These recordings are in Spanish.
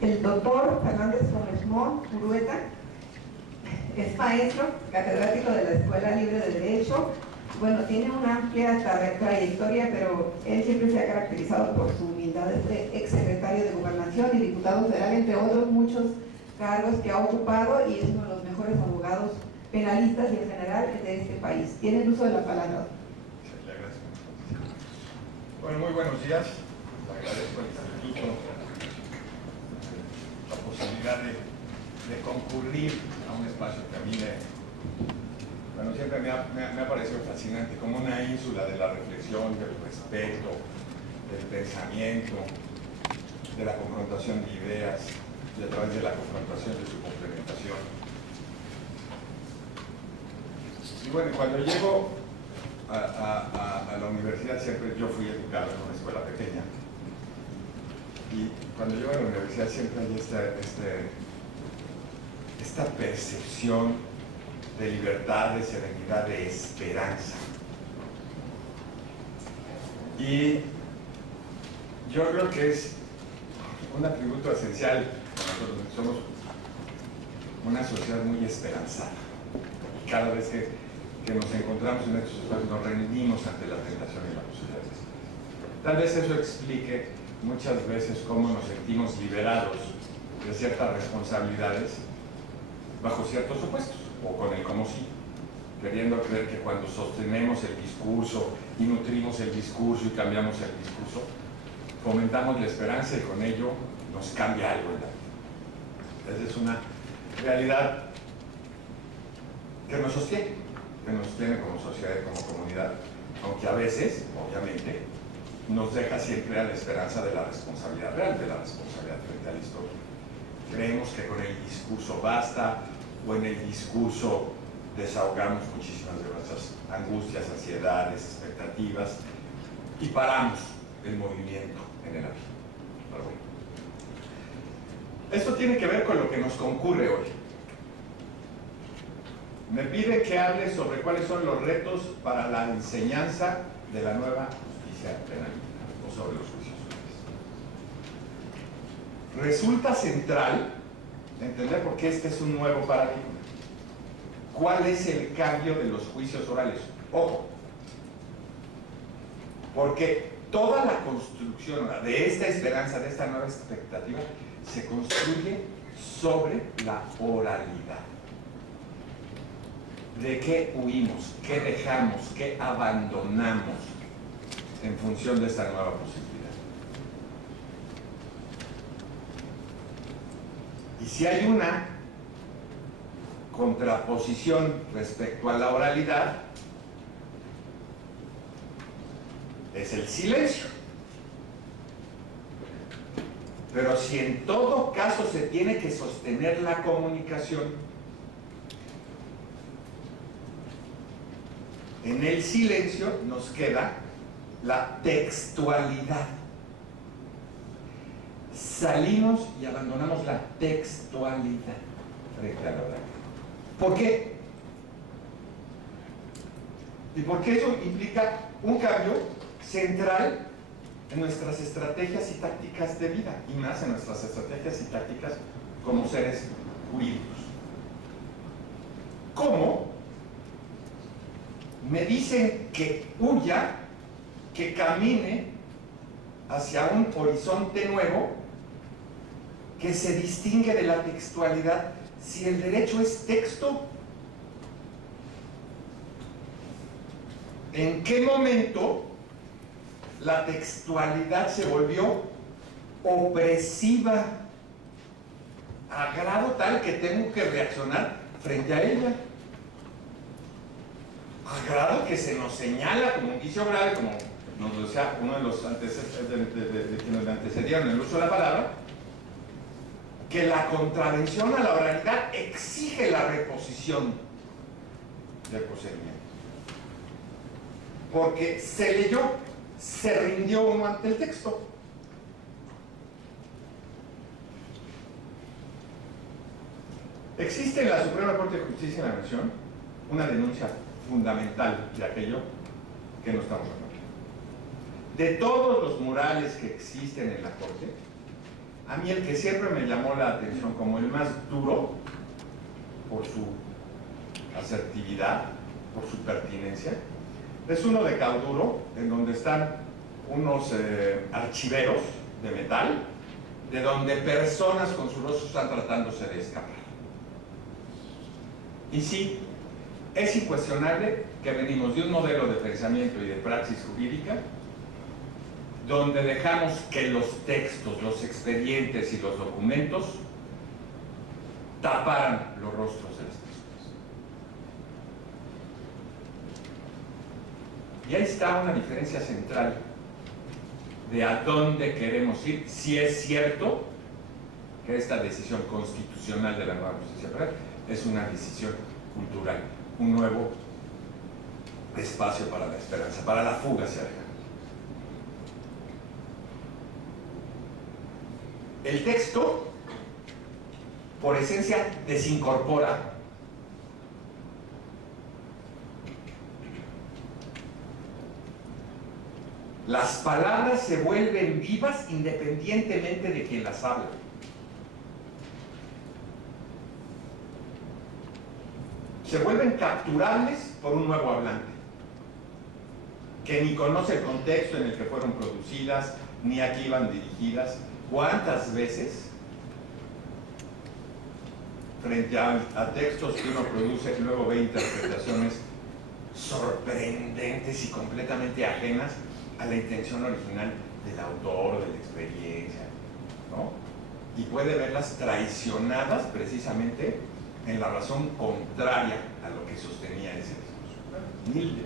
El doctor Fernández Gómez Urueta es maestro, catedrático de la Escuela Libre de Derecho. Bueno, tiene una amplia trayectoria, pero él siempre se ha caracterizado por su humildad. Es exsecretario de Gobernación y diputado federal, entre otros muchos cargos que ha ocupado, y es uno de los mejores abogados penalistas y en general de este país. Tiene el uso de la palabra. Le agradezco. Bueno, muy buenos días. Le agradezco al Instituto la posibilidad de concurrir a un espacio que a mí siempre me ha parecido fascinante, como una ínsula de la reflexión, del respeto, del pensamiento, de la confrontación de ideas, y a través de la confrontación de su complementación. Y bueno, cuando llego a la universidad, siempre yo fui educado en una escuela pequeña, y cuando llego a la universidad siempre hay esta percepción de libertad, de serenidad, de esperanza. Y yo creo que es un atributo esencial. Nosotros somos una sociedad muy esperanzada, y cada vez que nos encontramos en estos espacios nos rendimos ante la tentación y la posibilidad de esperanza. Tal vez eso explique muchas veces cómo nos sentimos liberados de ciertas responsabilidades bajo ciertos supuestos, o con el como sí, queriendo creer que cuando sostenemos el discurso y nutrimos el discurso y cambiamos el discurso, fomentamos la esperanza y con ello nos cambia algo en la vida. Esa es una realidad que nos sostiene como sociedad y como comunidad, aunque a veces, obviamente, nos deja siempre a la esperanza de la responsabilidad real, de la responsabilidad frente a la historia. Creemos que con el discurso basta, o en el discurso desahogamos muchísimas de nuestras angustias, ansiedades, expectativas, y paramos el movimiento en el avión. Pero bueno, esto tiene que ver con lo que nos concurre hoy. Me pide que hable sobre cuáles son los retos para la enseñanza de la nueva justicia penalista, o sobre los juicios orales. Resulta central entender por qué este es un nuevo paradigma. ¿Cuál es el cambio de los juicios orales? Ojo, porque toda la construcción de esta esperanza, de esta nueva expectativa, se construye sobre la oralidad. ¿De qué huimos? ¿Qué dejamos? ¿Qué abandonamos en función de esta nueva posibilidad? Y si hay una contraposición respecto a la oralidad, es el silencio. Pero si en todo caso se tiene que sostener la comunicación, en el silencio nos queda la textualidad. Salimos y abandonamos la textualidad frente a la oralidad. ¿Por qué? Y porque eso implica un cambio central en nuestras estrategias y tácticas de vida, y más en nuestras estrategias y tácticas como seres jurídicos. ¿Cómo? Me dicen que huya, que camine hacia un horizonte nuevo que se distingue de la textualidad. Si el derecho es texto, ¿en qué momento la textualidad se volvió opresiva a grado tal que tengo que reaccionar frente a ella? A grado que se nos señala como un vicio grave, como nos lo decía uno de los de quienes me antecedieron en el uso de la palabra, que la contravención a la oralidad exige la reposición del procedimiento. Porque se leyó, se rindió uno ante el texto. Existe en la Suprema Corte de Justicia de la Nación una denuncia fundamental de aquello que no estamos hablando. De todos los murales que existen en la Corte, A mí el que siempre me llamó la atención como el más duro por su asertividad, por su pertinencia, es uno de Cauduro, en donde están unos archiveros de metal, de donde personas con sus rostros están tratándose de escapar. Y sí, es incuestionable que venimos de un modelo de pensamiento y de praxis jurídica donde dejamos que los textos, los expedientes y los documentos taparan los rostros de las personas. Y ahí está una diferencia central de a dónde queremos ir, si es cierto que esta decisión constitucional de la nueva justicia penal es una decisión cultural, un nuevo espacio para la esperanza, para la fuga hacia adelante. El texto, por esencia, desincorpora. Las palabras se vuelven vivas independientemente de quien las habla. Se vuelven capturables por un nuevo hablante, que ni conoce el contexto en el que fueron producidas, ni a qué iban dirigidas. ¿Cuántas veces, frente a textos que uno produce, luego ve interpretaciones sorprendentes y completamente ajenas a la intención original del autor, de la experiencia, ¿no? Y puede verlas traicionadas precisamente en la razón contraria a lo que sostenía ese discurso.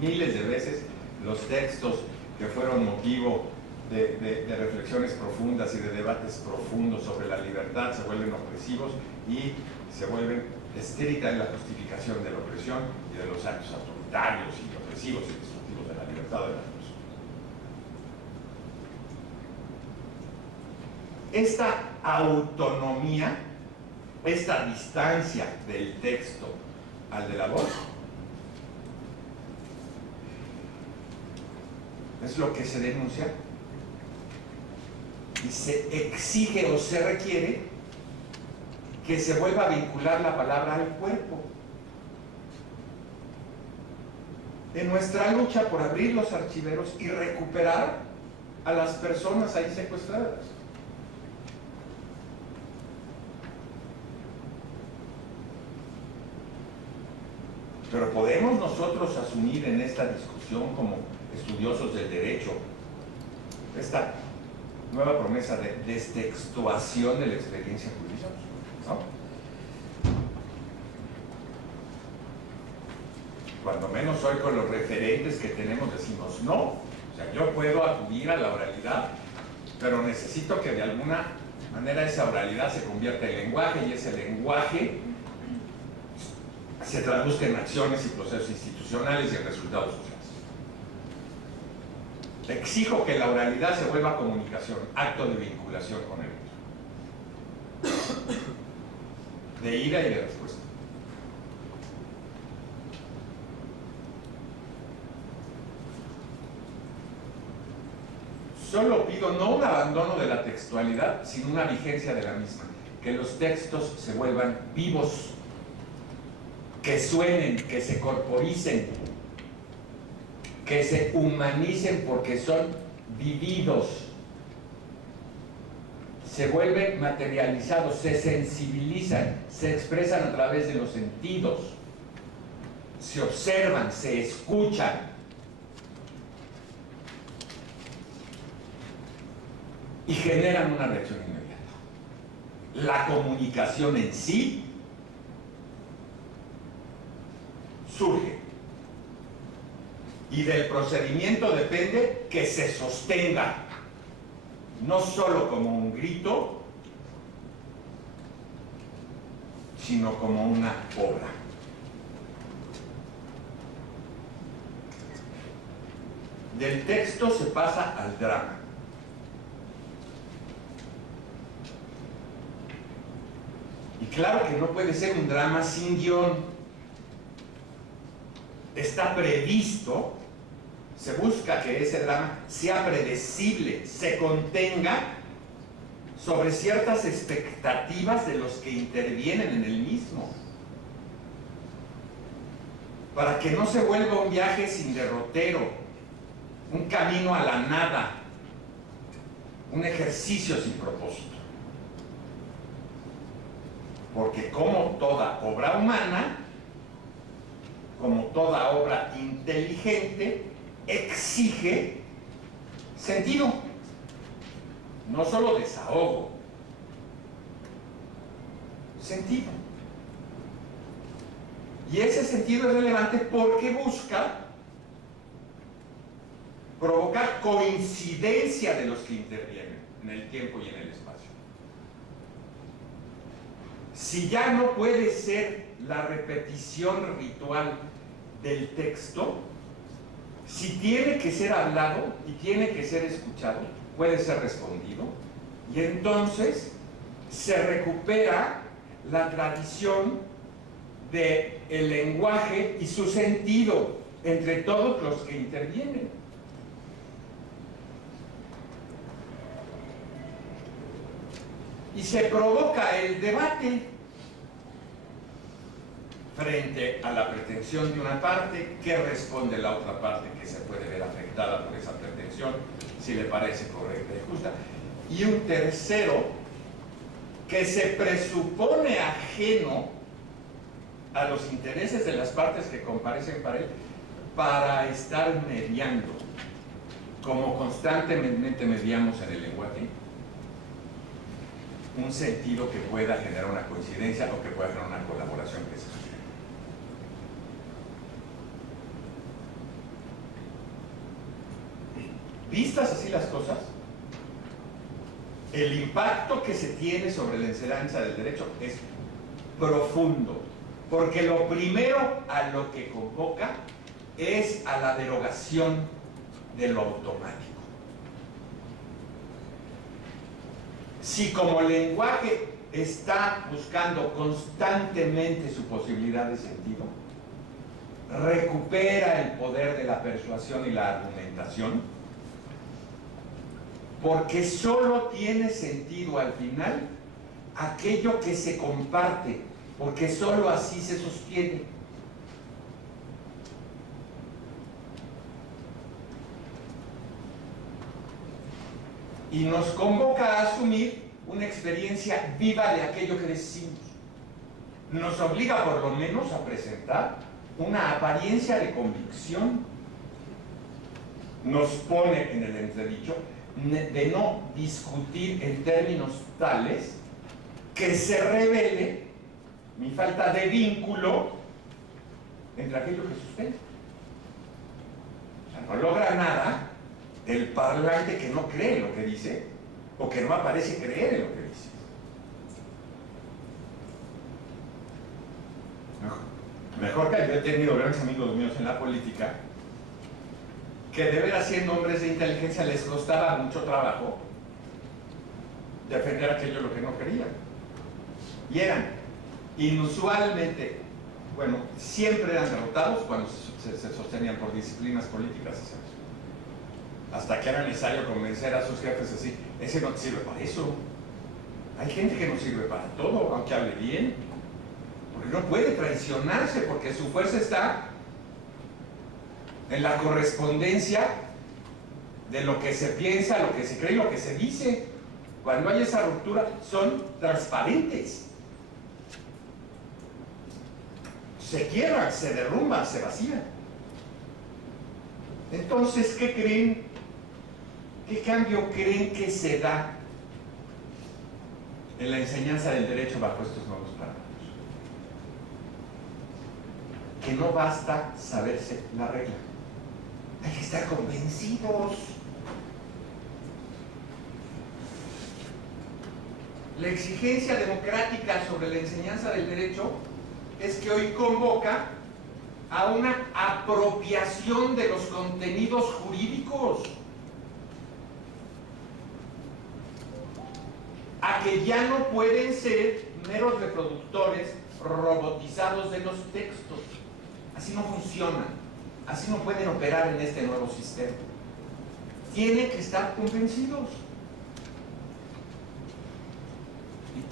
Miles de veces los textos que fueron motivo de reflexiones profundas y de debates profundos sobre la libertad se vuelven opresivos y se vuelven estricta en la justificación de la opresión y de los actos autoritarios y opresivos y destructivos de la libertad de las personas. Esta autonomía, esta distancia del texto al de la voz, es lo que se denuncia y se exige o se requiere que se vuelva a vincular la palabra al cuerpo. En nuestra lucha por abrir los archiveros y recuperar a las personas ahí secuestradas. Pero podemos nosotros asumir en esta discusión como estudiosos del derecho esta nueva promesa de destextuación de la experiencia jurídica, ¿no? Cuando menos hoy con los referentes que tenemos decimos no, o sea, yo puedo acudir a la oralidad, pero necesito que de alguna manera esa oralidad se convierta en lenguaje y ese lenguaje se traduzca en acciones y procesos institucionales y en resultados sociales. Exijo que la oralidad se vuelva comunicación, acto de vinculación con el otro, de ida y de respuesta. Solo pido no un abandono de la textualidad, sino una vigencia de la misma, que los textos se vuelvan vivos, que suenen, que se corporicen, que se humanicen porque son vividos, se vuelven materializados, se sensibilizan, se expresan a través de los sentidos, se observan, se escuchan. Y generan una reacción inmediata. La comunicación en sí surge. Y del procedimiento depende que se sostenga, no solo como un grito, sino como una obra. Del texto se pasa al drama. Y claro que no puede ser un drama sin guión. Está previsto, se busca que ese drama sea predecible, se contenga sobre ciertas expectativas de los que intervienen en el mismo, para que no se vuelva un viaje sin derrotero, un camino a la nada, un ejercicio sin propósito. Porque como toda obra humana, como toda obra inteligente, exige sentido, no solo desahogo, sentido. Y ese sentido es relevante porque busca provocar coincidencia de los que intervienen en el tiempo y en el espacio. Si ya no puede ser la repetición ritual del texto, si tiene que ser hablado y tiene que ser escuchado, puede ser respondido, y entonces se recupera la tradición del lenguaje y su sentido entre todos los que intervienen. Y se provoca el debate frente a la pretensión de una parte, ¿qué responde la otra parte que se puede ver afectada por esa pretensión, si le parece correcta y justa? Y un tercero que se presupone ajeno a los intereses de las partes que comparecen para él, para estar mediando, como constantemente mediamos en el lenguaje, un sentido que pueda generar una coincidencia o que pueda generar una colaboración que se genere. Vistas así las cosas, el impacto que se tiene sobre la enseñanza del derecho es profundo, porque lo primero a lo que convoca es a la derogación de lo automático. Si como lenguaje está buscando constantemente su posibilidad de sentido, recupera el poder de la persuasión y la argumentación, porque solo tiene sentido al final aquello que se comparte, porque solo así se sostiene. Y nos convoca a asumir una experiencia viva de aquello que decimos. Nos obliga por lo menos a presentar una apariencia de convicción. Nos pone en el entredicho de no discutir en términos tales que se revele mi falta de vínculo entre aquello que sustenta. O sea, no logra nada el parlante que no cree lo que dice o que no aparece creer en lo que dice. Mejor que yo he tenido grandes amigos míos en la política que de veras, siendo hombres de inteligencia, les costaba mucho trabajo defender aquello lo que no querían. Y eran inusualmente, bueno, siempre eran derrotados cuando se sostenían por disciplinas políticas. Hasta que era necesario convencer a sus jefes así, ese no te sirve para eso. Hay gente que no sirve para todo, aunque hable bien. Porque no puede traicionarse, porque su fuerza está en la correspondencia de lo que se piensa, lo que se cree y lo que se dice. Cuando hay esa ruptura, son transparentes. Se quiebran, se derrumban, se vacían. Entonces, ¿qué creen? ¿Qué cambio creen que se da en la enseñanza del derecho bajo estos nuevos parámetros? Que no basta saberse la regla. Hay que estar convencidos. La exigencia democrática sobre la enseñanza del derecho es que hoy convoca a una apropiación de los contenidos jurídicos, a que ya no pueden ser meros reproductores robotizados de los textos. Así no funcionan. Así no pueden operar en este nuevo sistema. Tienen que estar convencidos.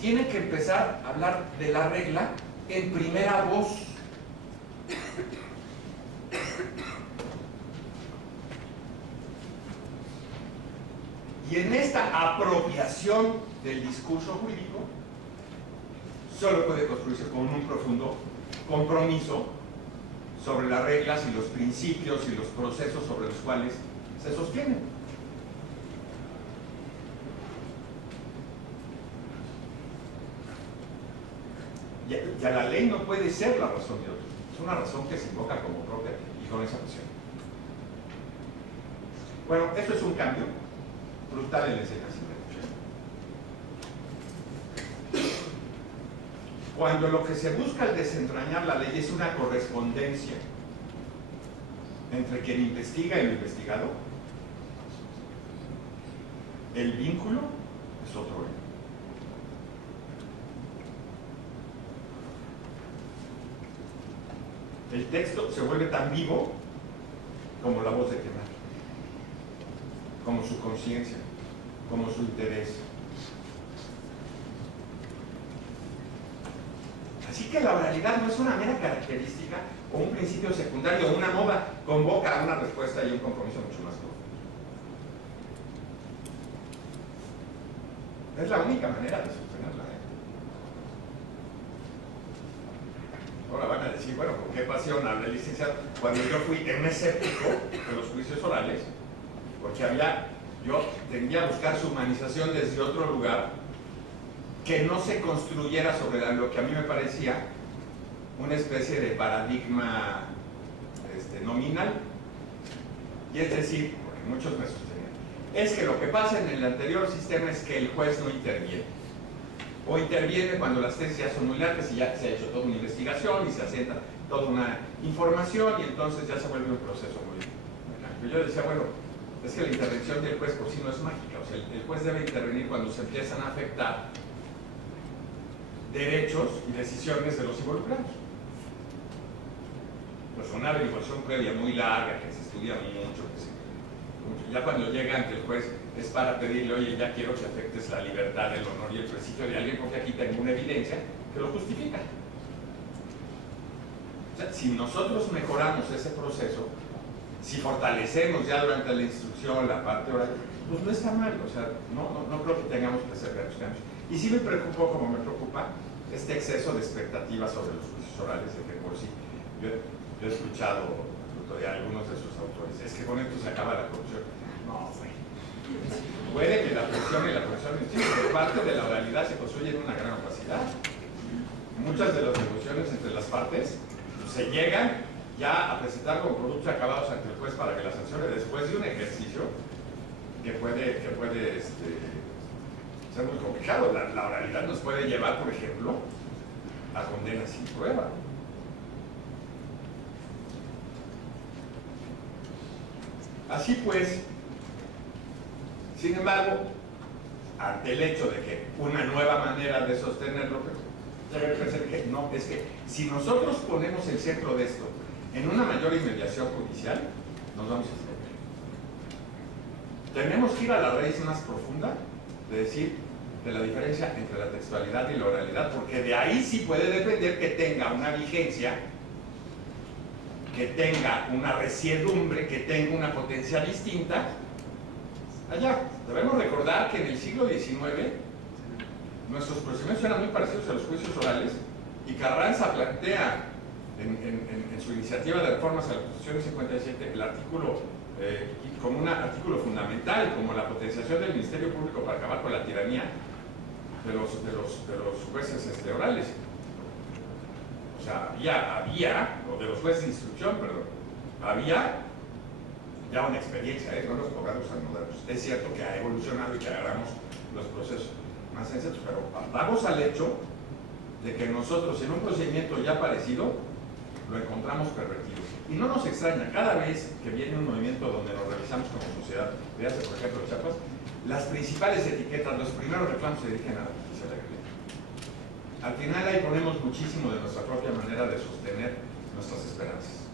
tiene que empezar a hablar de la regla en primera voz. Y en esta apropiación del discurso jurídico, solo puede construirse con un profundo compromiso sobre las reglas y los principios y los procesos sobre los cuales se sostienen. Ya la ley no puede ser la razón de otros, es una razón que se invoca como propia y con esa pasión. Bueno, eso es un cambio brutal en la enseñanza de derecho. Cuando lo que se busca al desentrañar la ley es una correspondencia entre quien investiga y el investigado, el vínculo es otro orden. El texto se vuelve tan vivo como la voz de quien habla, como su conciencia, como su interés. Así que la oralidad no es una mera característica o un principio secundario, una moda convoca a una respuesta y un compromiso mucho más profundo. Es la única manera de sostenerla. Ahora van a decir, bueno, ¿con qué pasión habla el licenciado? Cuando yo fui un escéptico de los juicios orales, porque yo tendía a buscar su humanización desde otro lugar, que no se construyera sobre lo que a mí me parecía una especie de paradigma nominal. Y es decir, porque muchos me sostenían, es que lo que pasa en el anterior sistema es que el juez no interviene. O interviene cuando las tesis ya son muy largas y ya se ha hecho toda una investigación y se asienta toda una información y entonces ya se vuelve un proceso muy largo. Yo decía, bueno, es que la intervención del juez por sí no es mágica. O sea, el juez debe intervenir cuando se empiezan a afectar derechos y decisiones de los involucrados. Pues una averiguación previa muy larga, que se estudia mucho, ya cuando llega ante el juez es para pedirle, oye, ya quiero que afectes la libertad, el honor y el principio de alguien, porque aquí tengo una evidencia que lo justifica. O sea, si nosotros mejoramos ese proceso, si fortalecemos ya durante la instrucción la parte oral, pues no está mal. O sea, no creo que tengamos que hacer grandes cambios. Y sí me preocupó, como me preocupa, este exceso de expectativas sobre los juicios orales, de que por sí, yo he escuchado de algunos de sus autores, es que con esto se acaba la corrupción. No, güey. Puede que la presión y la presión por parte de la oralidad se construyen una gran opacidad. Muchas de las negociaciones entre las partes se llegan ya a presentar como productos acabados ante el juez para que la sancione después de un ejercicio que puede ser muy complicado. La oralidad nos puede llevar, por ejemplo, a condenas sin prueba. Así pues, sin embargo, ante el hecho de que una nueva manera de sostenerlo debe ser que no, es que si nosotros ponemos el centro de esto en una mayor inmediación judicial, nos vamos a equivocar. Tenemos que ir a la raíz más profunda de decir de la diferencia entre la textualidad y la oralidad, porque de ahí sí puede depender que tenga una vigencia, que tenga una resiedumbre, que tenga una potencia distinta allá. Debemos recordar que en el siglo XIX nuestros procedimientos eran muy parecidos a los juicios orales y Carranza plantea en su iniciativa de reformas a la Constitución de 57 el artículo como un artículo fundamental, como la potenciación del Ministerio Público para acabar con la tiranía de los jueces orales. O sea, o de los jueces de instrucción, perdón, había ya una experiencia, no los abogados tan modernos. Es cierto que ha evolucionado y que agarramos los procesos más sencillos, pero vamos al hecho de que nosotros en un procedimiento ya parecido lo encontramos pervertido. Y no nos extraña, cada vez que viene un movimiento donde nos revisamos como sociedad, véase por ejemplo Chiapas, las principales etiquetas, los primeros reclamos se dirigen a la justicia legal. Al final ahí ponemos muchísimo de nuestra propia manera de sostener nuestras esperanzas.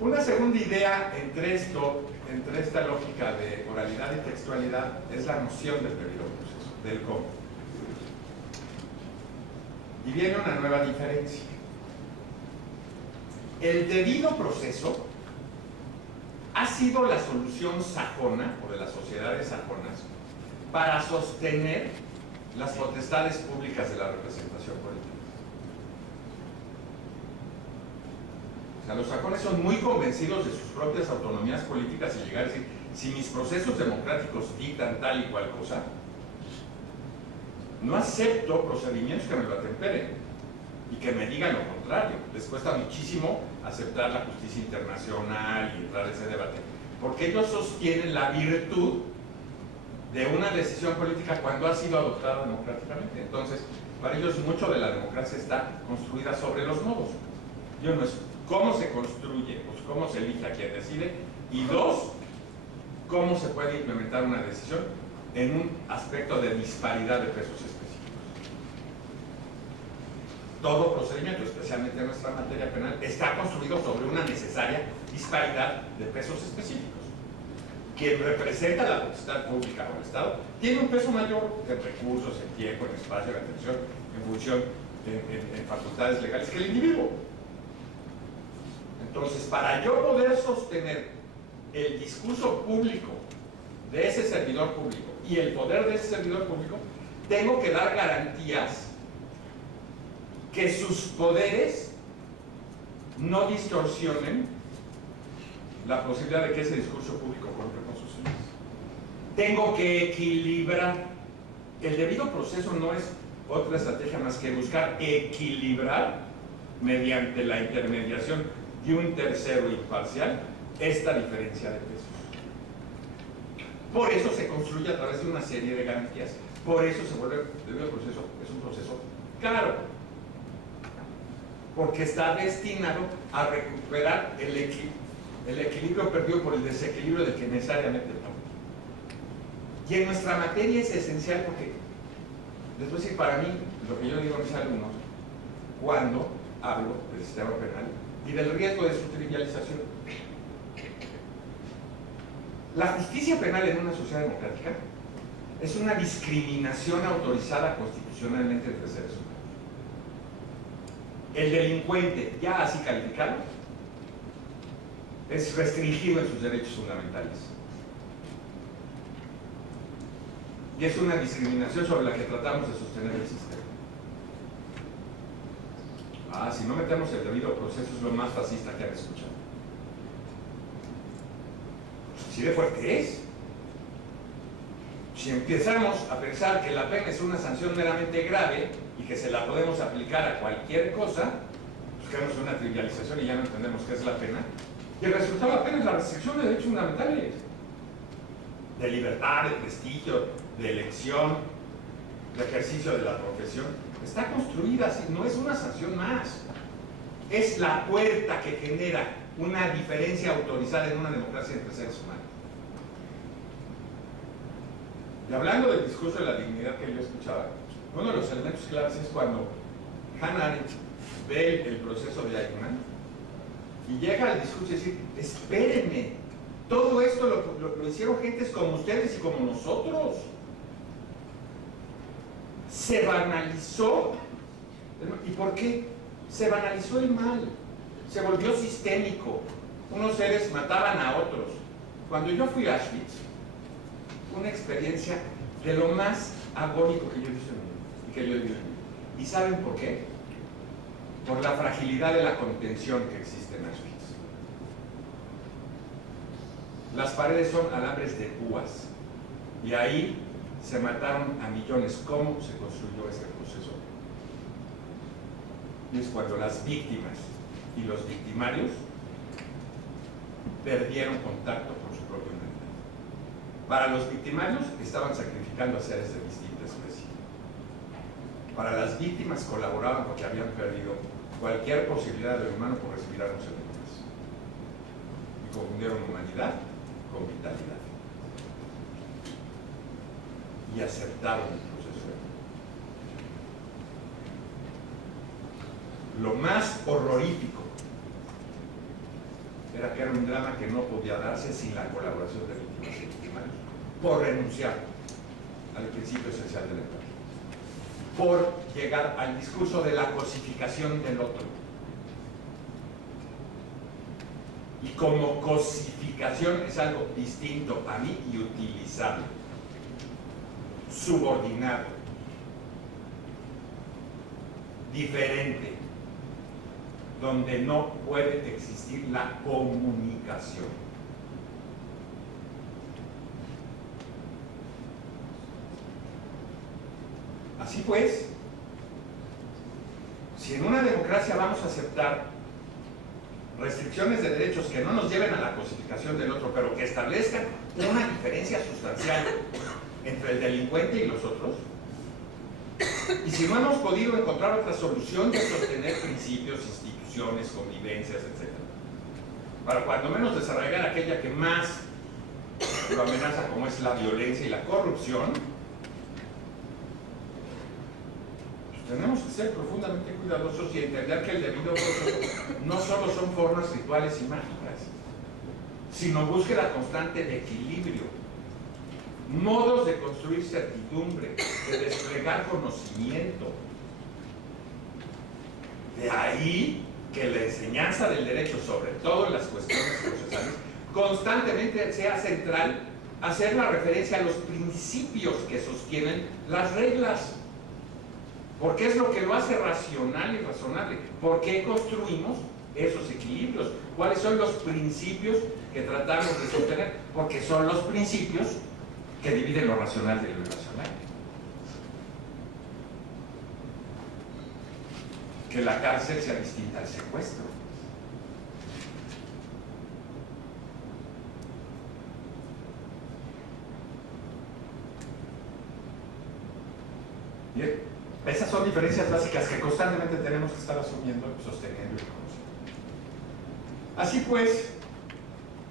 Una segunda idea entre esta lógica de oralidad y textualidad es la noción del debido proceso. del cómo. Y viene una nueva diferencia. El debido proceso ha sido la solución sajona, o de las sociedades sajonas, para sostener las potestades públicas de la representación política. O sea, los sajones son muy convencidos de sus propias autonomías políticas y llegar a decir, si mis procesos democráticos dictan tal y cual cosa, no acepto procedimientos que me lo atemperen y que me digan lo contrario. Les cuesta muchísimo aceptar la justicia internacional y entrar en ese debate, porque ellos sostienen la virtud de una decisión política cuando ha sido adoptada democráticamente. Entonces, para ellos mucho de la democracia está construida sobre los modos. Y uno es cómo se construye, pues cómo se elige a quien decide, y dos, cómo se puede implementar una decisión en un aspecto de disparidad de pesos específicos. Todo procedimiento, especialmente en nuestra materia penal, está construido sobre una necesaria disparidad de pesos específicos. Quien representa la potestad pública o el Estado tiene un peso mayor en recursos, en tiempo, en espacio, en atención, en función, en facultades legales que el individuo. Entonces, para yo poder sostener el discurso público de ese servidor público y el poder de ese servidor público, tengo que dar garantías que sus poderes no distorsionen la posibilidad de que ese discurso público cumpla con sus fines. Tengo que equilibrar. El debido proceso no es otra estrategia más que buscar equilibrar mediante la intermediación de un tercero imparcial esta diferencia de pesos. Por eso se construye a través de una serie de garantías. Por eso se vuelve, debido proceso, es un proceso caro. Porque está destinado a recuperar el equilibrio perdido por el desequilibrio del que necesariamente no. Y en nuestra materia es esencial porque, les voy a decir, para mí, lo que yo digo a mis alumnos, cuando hablo del sistema penal y del riesgo de su trivialización. La justicia penal en una sociedad democrática es una discriminación autorizada constitucionalmente entre seres humanos. El delincuente, ya así calificado, es restringido en sus derechos fundamentales. Y es una discriminación sobre la que tratamos de sostener el sistema. Si no metemos el debido proceso es lo más fascista que han escuchado. Pues así de fuerte es. Si empezamos a pensar que la pena es una sanción meramente grave y que se la podemos aplicar a cualquier cosa, buscamos una trivialización y ya no entendemos qué es la pena. Y el resultado de la pena es la restricción de derechos fundamentales, de libertad, de prestigio, de elección, de ejercicio de la profesión. Está construida así, no es una sanción más. Es la puerta que genera una diferencia autorizada en una democracia entre seres humanos. Y hablando del discurso de la dignidad que yo escuchaba, uno de los elementos claves es cuando Hannah Arendt ve el proceso de Eichmann y llega al discurso y dice, espérenme, todo esto lo hicieron gentes como ustedes y como nosotros. Se banalizó. ¿Y por qué? Se banalizó el mal, se volvió sistémico. Unos seres mataban a otros. Cuando yo fui a Auschwitz, una experiencia de lo más agónico que yo he visto en mi vida y que yo he vivido. ¿Y saben por qué? Por la fragilidad de la contención que existe en Auschwitz. Las paredes son alambres de púas y ahí se mataron a millones. ¿Cómo se construyó este proceso? Y es cuando las víctimas y los victimarios perdieron contacto con su propia humanidad. Para los victimarios estaban sacrificando a seres de distinta especie. Para las víctimas colaboraban porque habían perdido cualquier posibilidad del humano por respirar un segundo más. Y confundieron humanidad con vitalidad. Y aceptaron el proceso de vida. Lo más horrorífico era que era un drama que no podía darse sin la colaboración de víctimas y victimarios por renunciar al principio esencial de por llegar al discurso de la cosificación del otro. Y como cosificación es algo distinto a mí y utilizable, subordinado, diferente, donde no puede existir la comunicación. Así pues, si en una democracia vamos a aceptar restricciones de derechos que no nos lleven a la cosificación del otro, pero que establezcan una diferencia sustancial entre el delincuente y los otros, y si no hemos podido encontrar otra solución de sostener principios, instituciones, convivencias, etc., para cuando menos desarrollar aquella que más lo amenaza, como es la violencia y la corrupción, tenemos que ser profundamente cuidadosos y entender que el debido proceso no solo son formas rituales y mágicas, sino búsqueda constante de equilibrio, modos de construir certidumbre, de desplegar conocimiento. De ahí que la enseñanza del derecho, sobre todo en las cuestiones procesales, constantemente sea central hacer la referencia a los principios que sostienen las reglas. Porque es lo que lo hace racional y razonable. ¿Por qué construimos esos equilibrios? ¿Cuáles son los principios que tratamos de sostener? Porque son los principios que dividen lo racional de lo irracional. Que la cárcel sea distinta al secuestro. Bien. Esas son diferencias básicas que constantemente tenemos que estar asumiendo, sosteniendo y reconociendo. Así pues,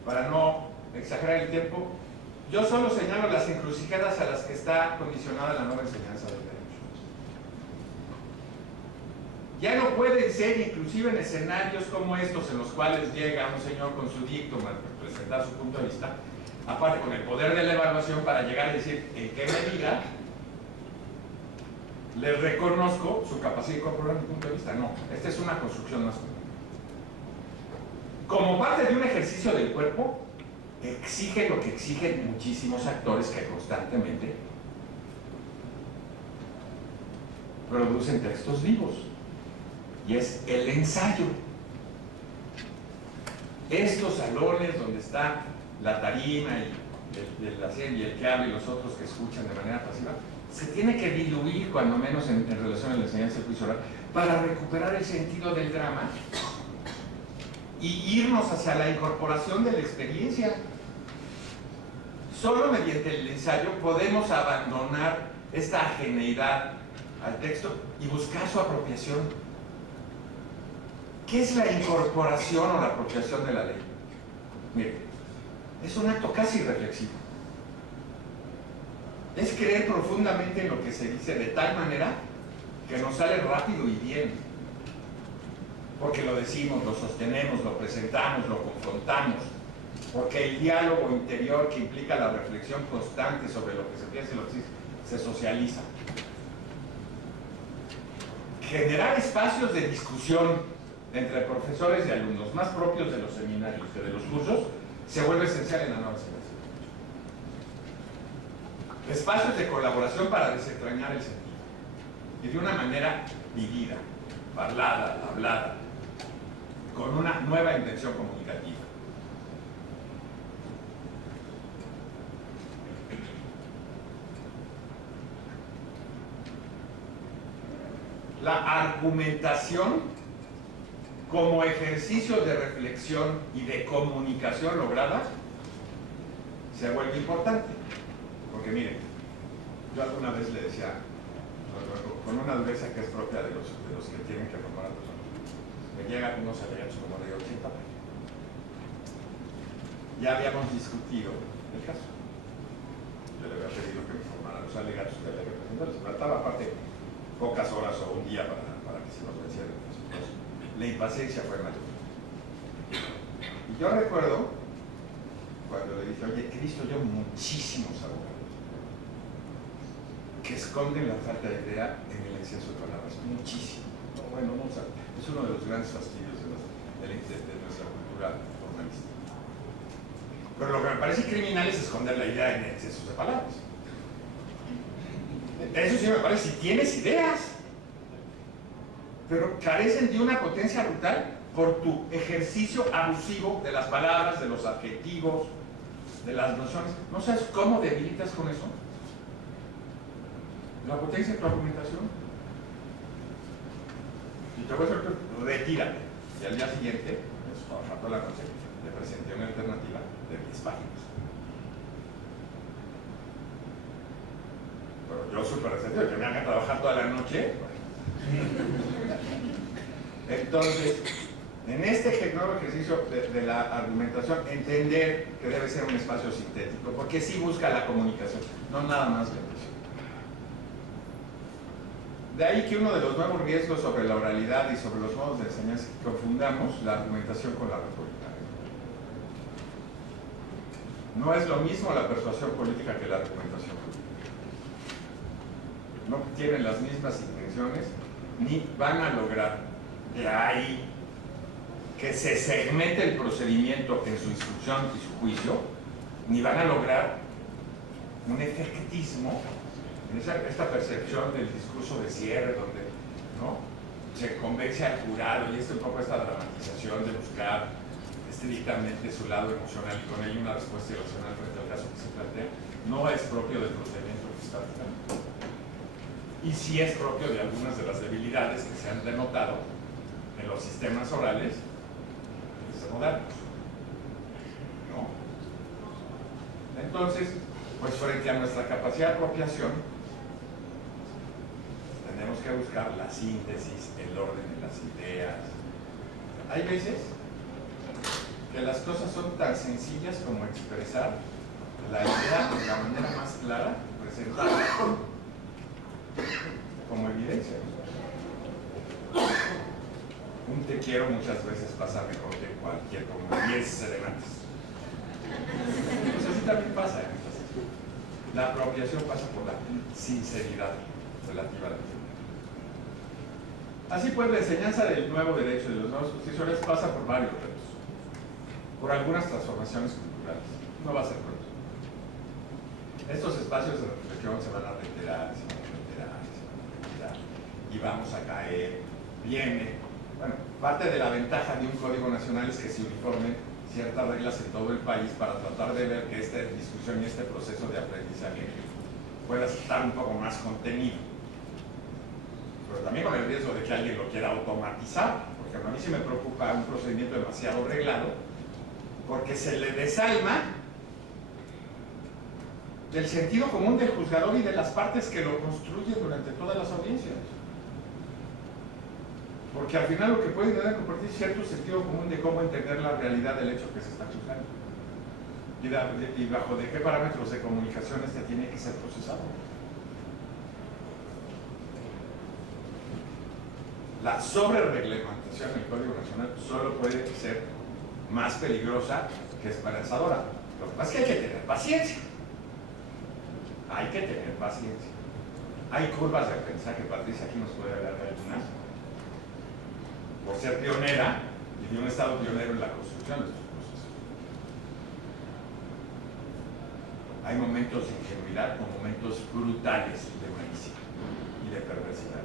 para no exagerar el tiempo, yo solo señalo las encrucijadas a las que está condicionada la nueva enseñanza del derecho. Ya no pueden ser, inclusive en escenarios como estos, en los cuales llega un señor con su dictum a presentar su punto de vista, aparte con el poder de la evaluación para llegar a decir en qué medida le reconozco su capacidad de incorporar mi punto de vista. No, esta es una construcción más común. Como parte de un ejercicio del cuerpo, exige lo que exigen muchísimos actores que constantemente producen textos vivos, y es el ensayo. Estos salones donde está la tarima y la serie y el que habla y los otros que escuchan de manera pasiva, se tiene que diluir, cuando menos en relación a la enseñanza del juicio oral, para recuperar el sentido del drama y irnos hacia la incorporación de la experiencia. Solo mediante el ensayo podemos abandonar esta ajeneidad al texto y buscar su apropiación. ¿Qué es la incorporación o la apropiación de la ley? Mire, es un acto casi reflexivo. Es creer profundamente en lo que se dice de tal manera que nos sale rápido y bien. Porque lo decimos, lo sostenemos, lo presentamos, lo confrontamos. Porque el diálogo interior que implica la reflexión constante sobre lo que se piensa y lo que se socializa. Generar espacios de discusión entre profesores y alumnos, más propios de los seminarios que de los cursos, se vuelve esencial en la nueva enseñanza. Espacios de colaboración para desentrañar el sentido, y de una manera vivida, parlada, hablada, con una nueva intención comunicativa. La argumentación como ejercicio de reflexión y de comunicación lograda se vuelve importante. Porque miren, yo alguna vez le decía, con una dureza que es propia de los que tienen que formar a personas, me llegan unos alegatos como de 80 páginas. Ya habíamos discutido el caso. Yo le había pedido que me formara los alegatos que había que presentar. Se trataba aparte pocas horas o un día para que se nos venciera el caso. Entonces, la impaciencia fue mayor. Y yo recuerdo cuando le dije, oye, Cristo, yo muchísimos abogados que esconden la falta de idea en el exceso de palabras. Muchísimo. No, bueno, no, es uno de los grandes fastidios de nuestra cultura formalista. Pero lo que me parece criminal es esconder la idea en excesos de palabras. Eso sí me parece, si tienes ideas, pero carecen de una potencia brutal por tu ejercicio abusivo de las palabras, de los adjetivos, de las nociones. ¿No sabes cómo debilitas con eso la potencia de tu argumentación? Y te voy a decir, retírate. Y al día siguiente, a rato de la noche, le presenté una alternativa de 10 páginas. Pero yo súper resentido, que me hagan trabajar toda la noche. Entonces, en este nuevo ejercicio de la argumentación, entender que debe ser un espacio sintético, porque sí busca la comunicación, no nada más la impresión. De ahí que uno de los nuevos riesgos sobre la oralidad y sobre los modos de enseñanza es que confundamos la argumentación con la retórica. No es lo mismo la persuasión política que la argumentación política. No tienen las mismas intenciones, ni van a lograr de ahí que se segmente el procedimiento en su instrucción y su juicio, ni van a lograr un efectismo en esta percepción del discurso de cierre, donde ¿no? se convence al jurado, y un poco esta dramatización de buscar estrictamente su lado emocional y con ello una respuesta irracional frente al caso que se plantea, no es propio del procedimiento que está aplicando. Y sí es propio de algunas de las debilidades que se han denotado en los sistemas orales modernos, ¿no? Entonces, pues frente a nuestra capacidad de apropiación, tenemos que buscar la síntesis, el orden de las ideas. Hay veces que las cosas son tan sencillas como expresar la idea de la manera más clara, presentarla como evidencia. Un te quiero muchas veces pasa mejor que cualquier, como 10 serenatas. Pues así también pasa en estas cosas. La apropiación pasa por la sinceridad relativa a la vida. Así pues, la enseñanza del nuevo derecho de los nuevos justiciores pasa por varios retos, por algunas transformaciones culturales. No va a ser pronto. Estos espacios de reflexión se van a reiterar, y vamos a caer. Bueno, parte de la ventaja de un código nacional es que se uniformen ciertas reglas en todo el país para tratar de ver que esta discusión y este proceso de aprendizaje pueda estar un poco más contenido. Pero también con el riesgo de que alguien lo quiera automatizar, porque a mí sí me preocupa un procedimiento demasiado reglado, porque se le desalma del sentido común del juzgador y de las partes que lo construyen durante todas las audiencias. Porque al final lo que puede ayudar a compartir cierto sentido común de cómo entender la realidad del hecho que se está juzgando. Y bajo de qué parámetros de comunicación este tiene que ser procesado. La sobrereglamentación en el Código Nacional solo puede ser más peligrosa que esperanzadora. Lo que pasa es que hay que tener paciencia. Hay que tener paciencia. Hay curvas de aprendizaje, Patricia aquí nos puede hablar de algunas, por ser pionera y de un estado pionero en la construcción de estos procesos. Hay momentos de ingenuidad o momentos brutales de malicia y de perversidad.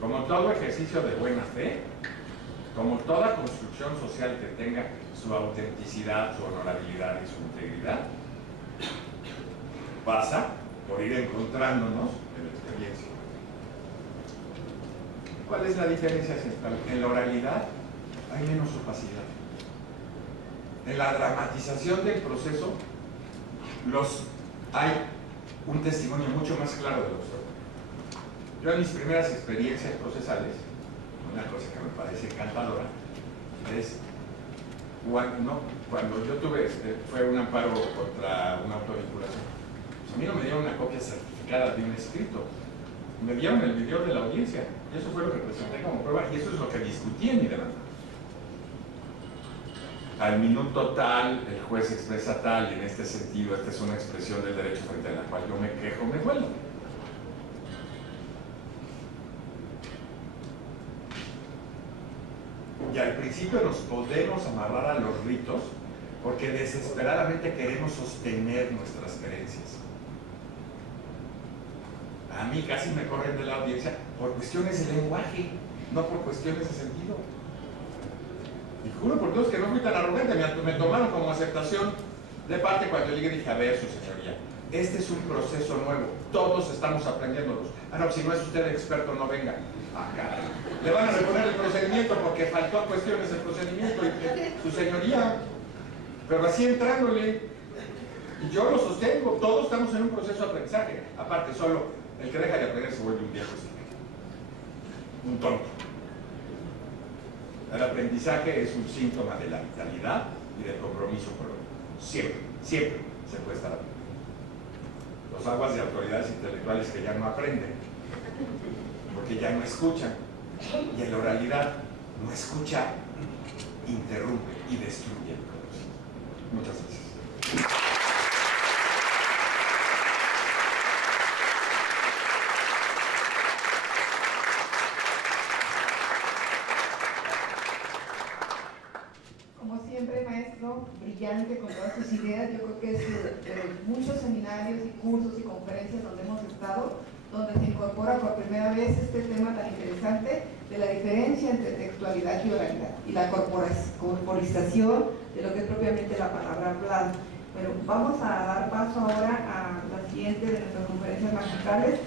Como todo ejercicio de buena fe, como toda construcción social que tenga su autenticidad, su honorabilidad y su integridad, pasa por ir encontrándonos en la experiencia. ¿Cuál es la diferencia central? En la oralidad hay menos opacidad. En la dramatización del proceso hay un testimonio mucho más claro del observador. Yo en mis primeras experiencias procesales, una cosa que me parece encantadora, es cuando yo tuve, fue un amparo contra una autovinculación. Pues a mí no me dieron una copia certificada de un escrito, me dieron el video de la audiencia, y eso fue lo que presenté como prueba, y eso es lo que discutí en mi demanda. Al minuto tal, el juez expresa tal, y en este sentido, esta es una expresión del derecho frente a la cual yo me quejo, me duelo. principio nos podemos amarrar a los ritos porque desesperadamente queremos sostener nuestras creencias. A mí casi me corren de la audiencia por cuestiones de lenguaje, no por cuestiones de sentido. Y juro por Dios que no fui tan arrogante, me tomaron como aceptación de parte cuando llegué y dije, a ver, su señoría, este es un proceso nuevo, todos estamos aprendiéndolos. Ah, no, si no es usted experto, no venga. Ah, caray. Le van a reponer el procedimiento porque faltó a cuestiones del procedimiento y su señoría, pero así entrándole. Y yo lo sostengo, todos estamos en un proceso de aprendizaje. Aparte, solo el que deja de aprender se vuelve un viejo un tonto. El aprendizaje es un síntoma de la vitalidad y del compromiso con lo otro. Siempre, siempre se puede estar aprendiendo. Los aguas de autoridades intelectuales que ya no aprenden, porque ya no escuchan. Y en la oralidad no escucha, interrumpe y destruye el conocimiento. Muchas gracias. Como siempre, maestro, brillante con todas sus ideas. Yo creo que es de muchos seminarios y cursos y conferencias donde hemos estado, donde se incorpora por primera vez este tema tan interesante de la diferencia entre textualidad y oralidad y la corporización de lo que es propiamente la palabra hablada. Pero vamos a dar paso ahora a la siguiente de nuestras conferencias magistrales,